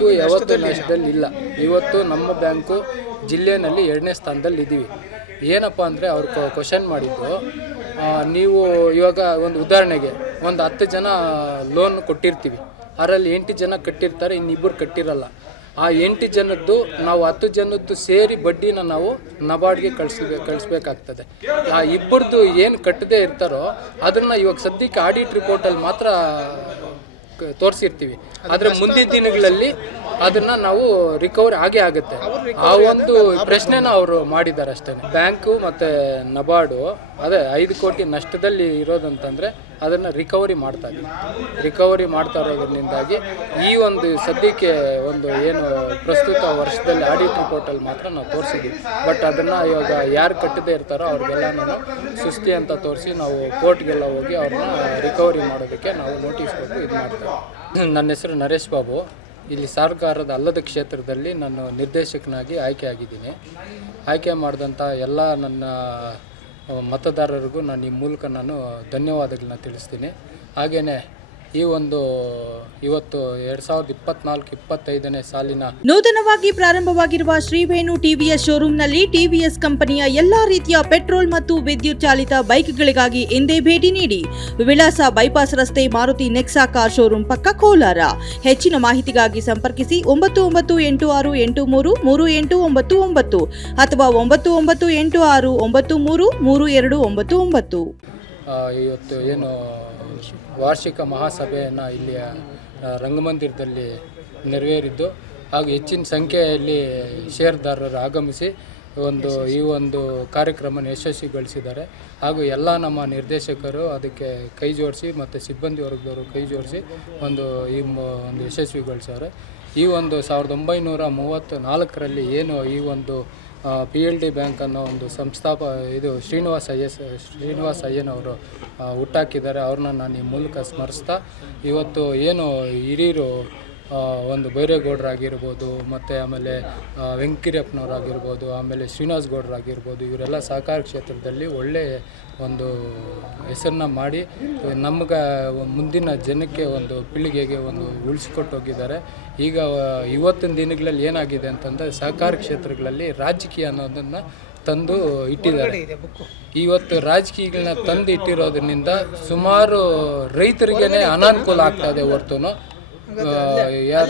Bank ಯಾವತ್ತೂ ನಷ್ಟದಲ್ಲಿಲ್ಲ. ಇವತ್ತು ನಮ್ಮ ಬ್ಯಾಂಕು ಜಿಲ್ಲೆಯಲ್ಲಿ 2ನೇ ಸ್ಥಾನದಲ್ಲಿ ಇದ್ದೀವಿ. ಏನಪ್ಪ ಅಂದರೆ ಅವ್ರು ಕ್ವಶನ್ ಮಾಡಿದ್ದು, ನೀವು ಇವಾಗ ಒಂದು ಉದಾಹರಣೆಗೆ ಒಂದು 10 ಜನ ಲೋನ್ ಕೊಟ್ಟಿರ್ತೀವಿ, ಅದರಲ್ಲಿ 8 ಜನ ಕಟ್ಟಿರ್ತಾರೆ, ಇನ್ನಿಬ್ಬರು ಕಟ್ಟಿರಲ್ಲ. ಆ 8 ಜನದ್ದು ನಾವು 10 ಜನದ್ದು ಸೇರಿ ಬಡ್ಡಿನ ನಾವು ನಬಾರ್ಡ್ಗೆ ಕಳಿಸ್ಬೇಕಾಗ್ತದೆ. ಆ ಇಬ್ಬರದ್ದು ಏನು ಕಟ್ಟದೇ ಇರ್ತಾರೋ ಅದನ್ನು ಇವಾಗ ಸದ್ಯಕ್ಕೆ ಆಡಿಟ್ ರಿಪೋರ್ಟಲ್ಲಿ ಮಾತ್ರ ತೋರಿಸಿರ್ತೀವಿ. ಆದರೆ ಮುಂದಿನ ದಿನಗಳಲ್ಲಿ ಅದನ್ನು ನಾವು ರಿಕವರಿ ಆಗೇ ಆಗುತ್ತೆ. ಆ ಒಂದು ಪ್ರಶ್ನೆನ ಅವರು ಮಾಡಿದ್ದಾರೆ ಅಷ್ಟೇ. ಬ್ಯಾಂಕು ಮತ್ತು ನಬಾರ್ಡು ಅದೇ 5 ಕೋಟಿ ನಷ್ಟದಲ್ಲಿ ಇರೋದಂತಂದರೆ ಅದನ್ನು ರಿಕವರಿ ಮಾಡ್ತಾ ಇರೋದ್ರಿಂದಾಗಿ ಈ ಒಂದು ಸದ್ಯಕ್ಕೆ ಒಂದು ಏನು ಪ್ರಸ್ತುತ ವರ್ಷದಲ್ಲಿ ಆಡಿಟ್ ರಿಪೋರ್ಟಲ್ಲಿ ಮಾತ್ರ ನಾವು ತೋರಿಸಿದ್ವಿ. ಬಟ್ ಅದನ್ನು ಇವಾಗ ಯಾರು ಕಟ್ಟದೇ ಇರ್ತಾರೋ ಅವ್ರಿಗೆಲ್ಲ ನಾವು ಸುಸ್ತಿ ಅಂತ ತೋರಿಸಿ ನಾವು ಕೋರ್ಟ್ಗೆಲ್ಲ ಹೋಗಿ ಅವ್ರನ್ನ ರಿಕವರಿ ಮಾಡೋದಕ್ಕೆ ನಾವು ನೋಟಿಸ್ ಕೊಟ್ಟು ಇದು ಮಾಡ್ತೇವೆ. ನನ್ನ ಹೆಸರು ನರೇಶ್ ಬಾಬು. ಇಲ್ಲಿ ಸರ್ಕಾರದ ಅಲ್ಲದ ಕ್ಷೇತ್ರದಲ್ಲಿ ನಾನು ನಿರ್ದೇಶಕನಾಗಿ ಆಯ್ಕೆಯಾಗಿದ್ದೀನಿ. ಆಯ್ಕೆ ಮಾಡಿದಂಥ ಎಲ್ಲ ನನ್ನ ಮತದಾರರಿಗೂ ನಾನು ಈ ಮೂಲಕ ನಾನು ಧನ್ಯವಾದಗಳನ್ನ ತಿಳಿಸ್ತೀನಿ. ಹಾಗೆಯೇ ಈ ಒಂದು ಇವತ್ತು 2024-25ನೇ ಸಾಲಿನ ನೂತನವಾಗಿ ಪ್ರಾರಂಭವಾಗಿರುವ ಶ್ರೀವೇಣು ಟಿವಿಎಸ್ ಶೋರೂಮ್ನಲ್ಲಿ ಟಿವಿಎಸ್ ಕಂಪನಿಯ ಎಲ್ಲಾ ರೀತಿಯ ಪೆಟ್ರೋಲ್ ಮತ್ತು ವಿದ್ಯುತ್ ಚಾಲಿತ ಬೈಕ್ಗಳಿಗಾಗಿ ಎಂದೇ ಭೇಟಿ ನೀಡಿ. ವಿಳಾಸ ಬೈಪಾಸ್ ರಸ್ತೆ, ಮಾರುತಿ ನೆಕ್ಸಾ ಕಾರ್ ಶೋರೂಮ್ ಪಕ್ಕ, ಕೋಲಾರ. ಹೆಚ್ಚಿನ ಮಾಹಿತಿಗಾಗಿ ಸಂಪರ್ಕಿಸಿ 9986833899 ಅಥವಾ 9986933299. ಇವತ್ತು ಏನು ವಾರ್ಷಿಕ ಮಹಾಸಭೆಯನ್ನು ಇಲ್ಲಿ ರಂಗಮಂದಿರದಲ್ಲಿ ನೆರವೇರಿದ್ದು ಹಾಗೂ ಹೆಚ್ಚಿನ ಸಂಖ್ಯೆಯಲ್ಲಿ ಷೇರುದಾರರು ಆಗಮಿಸಿ ಈ ಒಂದು ಕಾರ್ಯಕ್ರಮವನ್ನು ಯಶಸ್ವಿಗೊಳಿಸಿದ್ದಾರೆ. ಹಾಗೂ ಎಲ್ಲ ನಮ್ಮ ನಿರ್ದೇಶಕರು ಅದಕ್ಕೆ ಕೈ ಜೋಡಿಸಿ ಮತ್ತು ಸಿಬ್ಬಂದಿ ವರ್ಗದವರು ಕೈ ಜೋಡಿಸಿ ಒಂದು ಯಶಸ್ವಿಗೊಳಿಸವ್ರೆ. ಈ ಒಂದು 1934ರಲ್ಲಿ ಏನು ಈ ಒಂದು PLD ಬ್ಯಾಂಕ್ ಅನ್ನೋ ಒಂದು ಶ್ರೀನಿವಾಸ ಅಯ್ಯನವರು ಹುಟ್ಟಾಕಿದ್ದಾರೆ. ಅವ್ರನ್ನ ನಾನು ಈ ಮೂಲಕ ಸ್ಮರಿಸ್ತಾ, ಇವತ್ತು ಏನು ಹಿರಿಯರು ಒಂದು ಬೈರೇಗೌಡರಾಗಿರ್ಬೋದು, ಮತ್ತು ಆಮೇಲೆ ವೆಂಕಟಪ್ಪನವರಾಗಿರ್ಬೋದು, ಆಮೇಲೆ ಶ್ರೀನಿವಾಸ ಗೌಡರಾಗಿರ್ಬೋದು, ಇವರೆಲ್ಲ ಸಹಕಾರ ಕ್ಷೇತ್ರದಲ್ಲಿ ಒಳ್ಳೆಯ ಒಂದು ಹೆಸರನ್ನ ಮಾಡಿ ನಮ್ಗೆ ಮುಂದಿನ ಜನಕ್ಕೆ ಒಂದು ಪೀಳಿಗೆಗೆ ಒಂದು ಉಳಿಸ್ಕೊಟ್ಟು ಹೋಗಿದ್ದಾರೆ. ಈಗ ಇವತ್ತಿನ ದಿನಗಳಲ್ಲಿ ಏನಾಗಿದೆ ಅಂತಂದರೆ ಸಹಕಾರ ಕ್ಷೇತ್ರಗಳಲ್ಲಿ ರಾಜಕೀಯ ಅನ್ನೋದನ್ನು ತಂದು ಇಟ್ಟಿದ್ದಾರೆ. ಇವತ್ತು ರಾಜಕೀಯಗಳನ್ನ ತಂದು ಇಟ್ಟಿರೋದ್ರಿಂದ ಸುಮಾರು ರೈತರಿಗೇ ಅನಾನುಕೂಲ ಆಗ್ತಾ ಇದೆ ಹೊರತು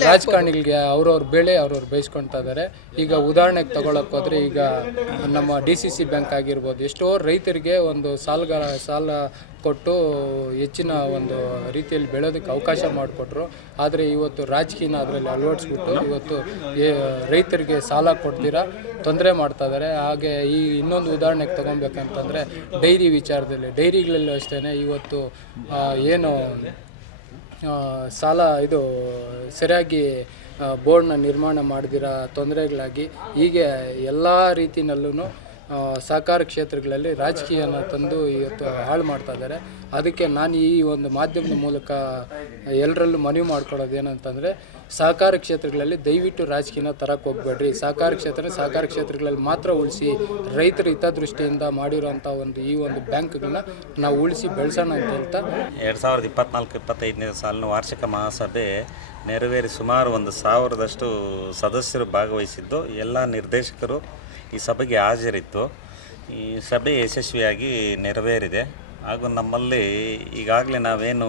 ರಾಜಕಾರಣಿಗಳಿಗೆ ಅವ್ರವ್ರ ಬೆಳೆ ಅವ್ರವ್ರು ಬೇಯಿಸ್ಕೊಳ್ತಾ ಇದ್ದಾರೆ. ಈಗ ಉದಾಹರಣೆಗೆ ತಗೊಳಕ್ಕೆ ಹೋದರೆ ಈಗ ನಮ್ಮ DCC ಬ್ಯಾಂಕ್ ಆಗಿರ್ಬೋದು, ಎಷ್ಟೋ ರೈತರಿಗೆ ಒಂದು ಸಾಲ ಕೊಟ್ಟು ಹೆಚ್ಚಿನ ಒಂದು ರೀತಿಯಲ್ಲಿ ಬೆಳೆಯೋದಕ್ಕೆ ಅವಕಾಶ ಮಾಡಿಕೊಟ್ರು. ಆದರೆ ಇವತ್ತು ರಾಜಕೀಯನ ಅದರಲ್ಲಿ ಅಳವಡಿಸ್ಬಿಟ್ಟು ಇವತ್ತು ರೈತರಿಗೆ ಸಾಲ ಕೊಡ್ತೀರಾ ತೊಂದರೆ ಮಾಡ್ತಾ ಇದ್ದಾರೆ. ಹಾಗೆ ಇನ್ನೊಂದು ಉದಾಹರಣೆಗೆ ತೊಗೊಬೇಕಂತಂದರೆ ಡೈರಿ ವಿಚಾರದಲ್ಲಿ, ಡೈರಿಗಳಲ್ಲೂ ಅಷ್ಟೇ ಇವತ್ತು ಏನು ಸರಿಯಾಗಿ ಬೋರ್ಡ್ನ ನಿರ್ಮಾಣ ಮಾಡದಿರ ತೊಂದರೆಗಳಾಗಿ ಹೀಗೆ ಎಲ್ಲ ರೀತಿಯಲ್ಲೂ ಸಹಕಾರ ಕ್ಷೇತ್ರಗಳಲ್ಲಿ ರಾಜಕೀಯನ ತಂದು ಇವತ್ತು ಹಾಳು ಮಾಡ್ತಾ ಇದ್ದಾರೆ. ಅದಕ್ಕೆ ನಾನು ಈ ಒಂದು ಮಾಧ್ಯಮದ ಮೂಲಕ ಎಲ್ಲರಲ್ಲೂ ಮನವಿ ಮಾಡ್ಕೊಳ್ಳೋದು ಏನಂತಂದರೆ, ಸಹಕಾರ ಕ್ಷೇತ್ರಗಳಲ್ಲಿ ದಯವಿಟ್ಟು ರಾಜಕೀಯನ ತರಕ್ಕೆ ಹೋಗ್ಬೇಡ್ರಿ. ಸಹಕಾರ ಕ್ಷೇತ್ರಗಳಲ್ಲಿ ಮಾತ್ರ ಉಳಿಸಿ, ರೈತರ ಹಿತದೃಷ್ಟಿಯಿಂದ ಮಾಡಿರೋಂಥ ಈ ಒಂದು ಬ್ಯಾಂಕ್ಗಳನ್ನ ನಾವು ಉಳಿಸಿ ಬೆಳೆಸೋಣ ಅಂತ ಹೇಳ್ತಾ 2024-25ನೇ ಸಾಲಿನ ವಾರ್ಷಿಕ ಮಹಾಸಭೆ ನೆರವೇರಿ ಸುಮಾರು 1,000ದಷ್ಟು ಸದಸ್ಯರು ಭಾಗವಹಿಸಿದ್ದು, ಎಲ್ಲ ನಿರ್ದೇಶಕರು ಈ ಸಭೆಗೆ ಹಾಜರಿತ್ತು. ಈ ಸಭೆ ಯಶಸ್ವಿಯಾಗಿ ನೆರವೇರಿದೆ. ಹಾಗೂ ನಮ್ಮಲ್ಲಿ ಈಗಾಗಲೇ ನಾವೇನು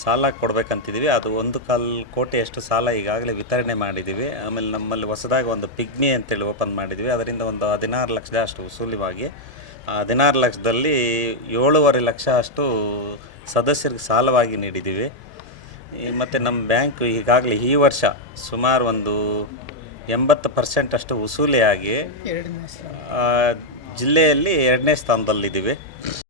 ಸಾಲ ಕೊಡಬೇಕಂತಿದ್ದೀವಿ, ಅದು 1.25 ಕೋಟಿಯಷ್ಟು ಸಾಲ ಈಗಾಗಲೇ ವಿತರಣೆ ಮಾಡಿದ್ದೀವಿ. ಆಮೇಲೆ ನಮ್ಮಲ್ಲಿ ಹೊಸದಾಗಿ ಒಂದು ಪಿಗ್ಮಿ ಅಂತೇಳಿ ಓಪನ್ ಮಾಡಿದ್ವಿ. ಅದರಿಂದ ಒಂದು 16 ಲಕ್ಷ ಅಷ್ಟು ವಸೂಲಿವಾಗಿ 16 ಲಕ್ಷದಲ್ಲಿ 7.5 ಲಕ್ಷ ಅಷ್ಟು ಸದಸ್ಯರಿಗೆ ಸಾಲವಾಗಿ ನೀಡಿದ್ದೀವಿ. ಮತ್ತು ನಮ್ಮ ಬ್ಯಾಂಕ್ ಈಗಾಗಲೇ ಈ ವರ್ಷ ಸುಮಾರು ಒಂದು 80% ಅಷ್ಟು ವಸೂಲಿಯಾಗಿ ಜಿಲ್ಲೆಯಲ್ಲಿ 2ನೇ ಸ್ಥಾನದಲ್ಲಿದ್ದೀವಿ.